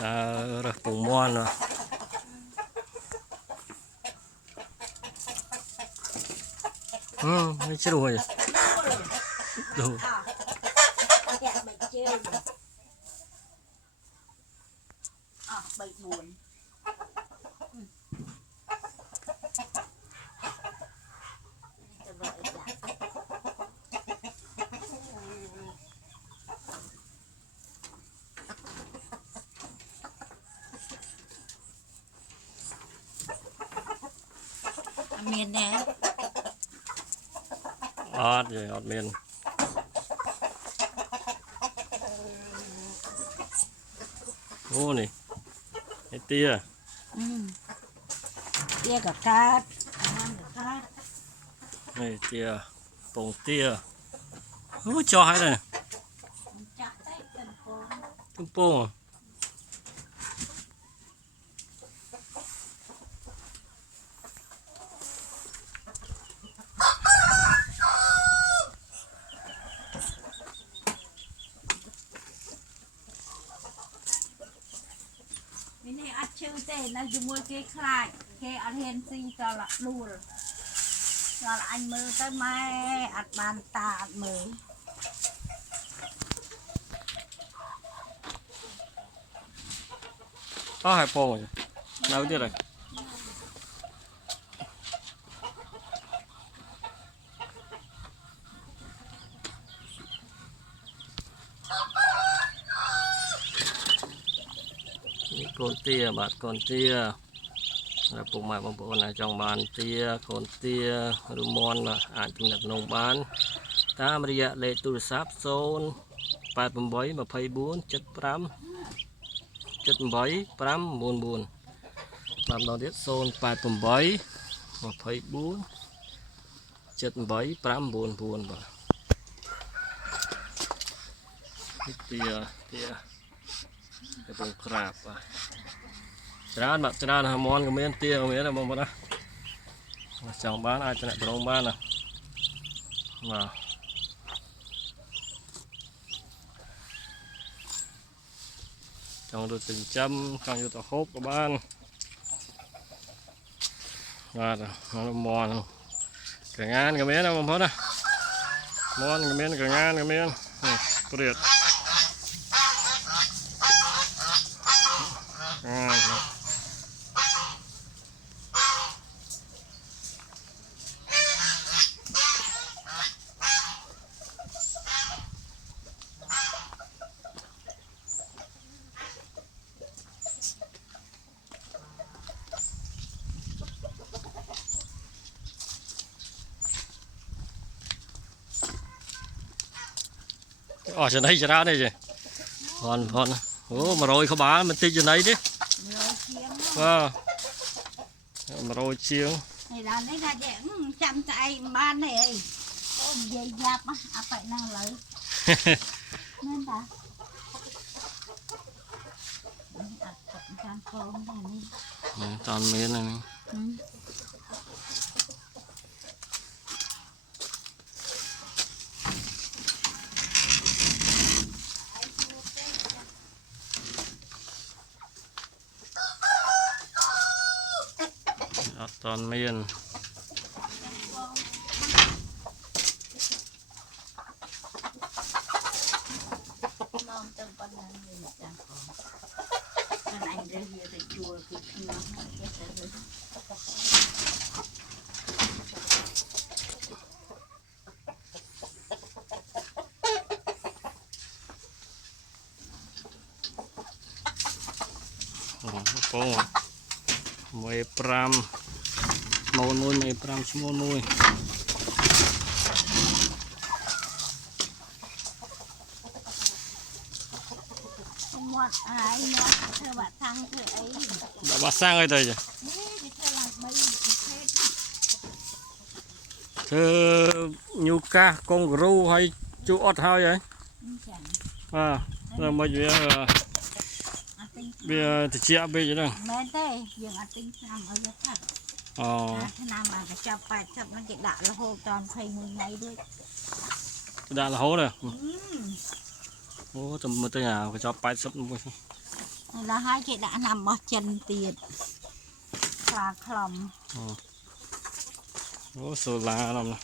ដើររើសពងមាន់ ហ៎ហឹមនេះជ្រុះហើយดูចាក់បីជើងអស់បី4មានដែរអត់យីអត់មានអូនេះនេះទាអឺទាក៏កើតអាហារក៏កើតនេះទាពងទាអូចោះហើយនេះចាក់ទៅកំពងកំពងហ៎មីនេះអត់ឈឺ ទេនៅជាមួយគេខ្លាចគេអត់ហ៊ានស៊ីដល់ដួលដល់អញមើលទៅម៉ែអត់បានតាអត់មើលអស់ហើយពងហើយនៅទៀតហើយនេះ កូនទាបាទកូនទាហើយពុកម៉ែបងប្អូនអាចចង់បានទាកូនទាឬមន់បាទអាចទំនាក់ទំនងបាន តាមរយៈលេខទូរស័ព្ទ088 24 75 78 599បាទម្ដងទៀត088 24 78 599បាទនេះទាទាទៅពងក្រាបបាទ ច្រើនបាទច្រើនហាមន់ក៏មានទាក៏មានដែរបងប្អូនណាបើចង់បានអាចតំណប្រងបានណាបាទចង់ទៅចិញ្ចឹមចង់យកទៅហូបក៏បានបាទហើយមន់កងានក៏មានណាបងប្អូនណាមន់ក៏មានកងានក៏មាននេះព្រាតងាន អស់ចំណៃច្រើនទេចេះផនផនអូ100ក្បាលមិនតិចចំណៃទេមើលជាងបាទ100ជាងនេះដល់នេះថាចេះចាំស្អែកមិនបានទេអីអូនិយាយយ៉ាប់អាប៉ែហ្នឹងឥឡូវមែនតាអត់ទុកចានកូនដែរនេះមិនតាន់មានហ្នឹង ត់តាន់មានមកទៅប៉ុណ្ណឹងវាមិនចាំកូនតែអញរើសវាទៅជួលគឺខ្ញុំចេះទៅរើសអូពងមួយ5 ម៉ូនមួយមួយ5ឈ្មោះមួយមាត់អាយមាត់ធ្វើបាក់តាំងធ្វើអីនេះដាក់បាសាំងអីទៅចាវាធ្វើឡើងបីប្រភេទធ្វើញូកាសកុងគ្រូហើយជូអត់ហើយហ៎នេះចឹងបាទតែមិនវាអត់ទិញវាត្រជាក់ពេកហ្នឹងមែនទេយើងអត់ទិញឆ្នាំឲ្យវាថា អូឆ្នាំបានកញ្ចប់80ហ្នឹងគេដាក់រហូតដល់21ថ្ងៃទៀតដាក់រហូតហ៎អូចាំមើលទៅអាកញ្ចប់80មួយដល់ហើយគេដាក់ឆ្នាំរបស់ចិនទៀតខ្លាខ្លំអូអូសូឡាឡំឡា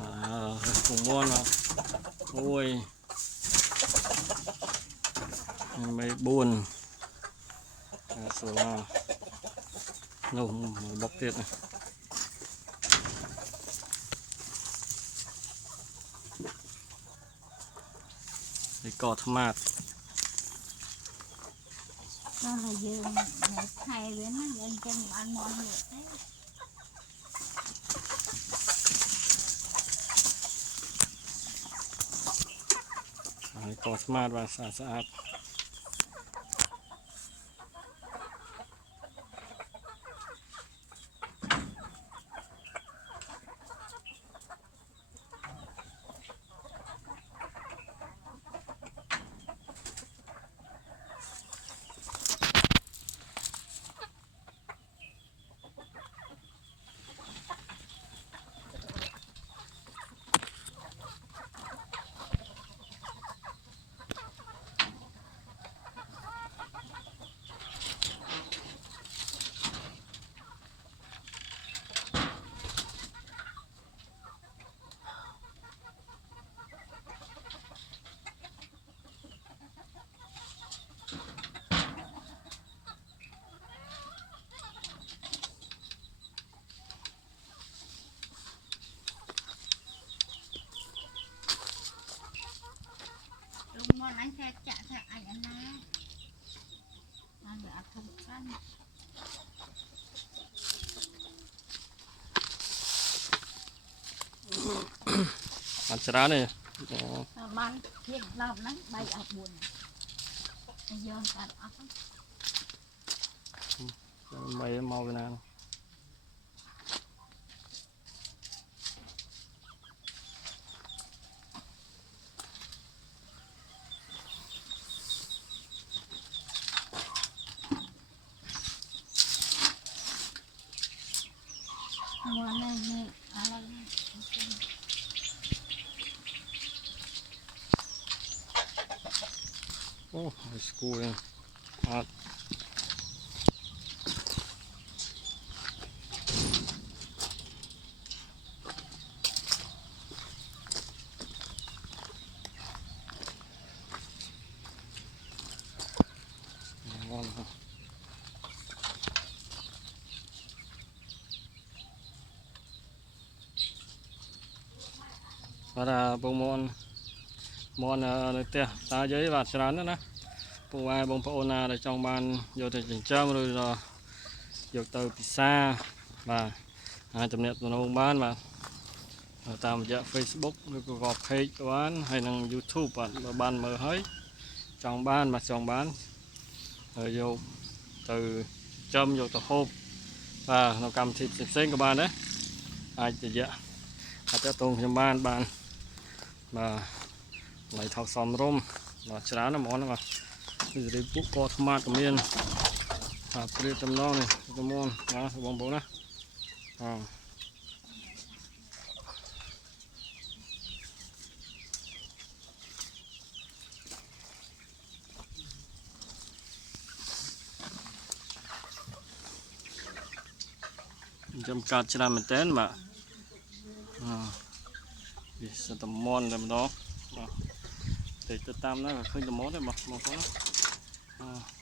អាគុំមកអូយ ใบบุญโซล่านุ่มบล็กเตี้ยนะไอกอดธรรมาดก็ให้ยืมไทยเว้นเงินจังหวัดมอเหตุไอกอดธรรมาดว่าสะอาด ថាចាក់ថាអាយអាណាហើយវាអត់ធំខ្លាំងអត់ច្រើនទេបានធៀបឡប់ហ្នឹង3អស់4យើងអត់អស់ហ្នឹងមិនមកពីណាហ្នឹង Oh, it's going up. para bumon មនមននៅផ្ទះតាយាយបាទច្រើនណាស់ណាពងវាយបងប្អូនណាដែលចង់បានយកទៅចិញ្ចឹមឬក៏យកទៅពិសាបាទអាចទំនាក់ទំនងបានបាទតាមរយៈ Facebook ឬក៏ Page ក៏បានហើយនិង YouTube បាទបើបានមើលហើយចង់បានបាទចង់បានហើយយកទៅចិញ្ចឹមយកទៅហូបបាទនៅកម្មវិធីផ្សេងៗក៏បានដែរអាចរយៈអាចតតងខ្ញុំបានបានបាទ ឡៃថោកសំរុំបាទច្រើនណាស់ហ្មងណាបាទគឺរីពុកកថ្មាតក៏មានបាទព្រាបចំណងនេះទៅមុនបាទបងប្អូនណាអឺចំកាត់ច្រើនមែនតើបាទអឺវាសិតតែមន់តែម្ដងបាទ តិចទៅតាមហ្នឹងឃើញតែមន់ទេបងប្អូនណាអឺ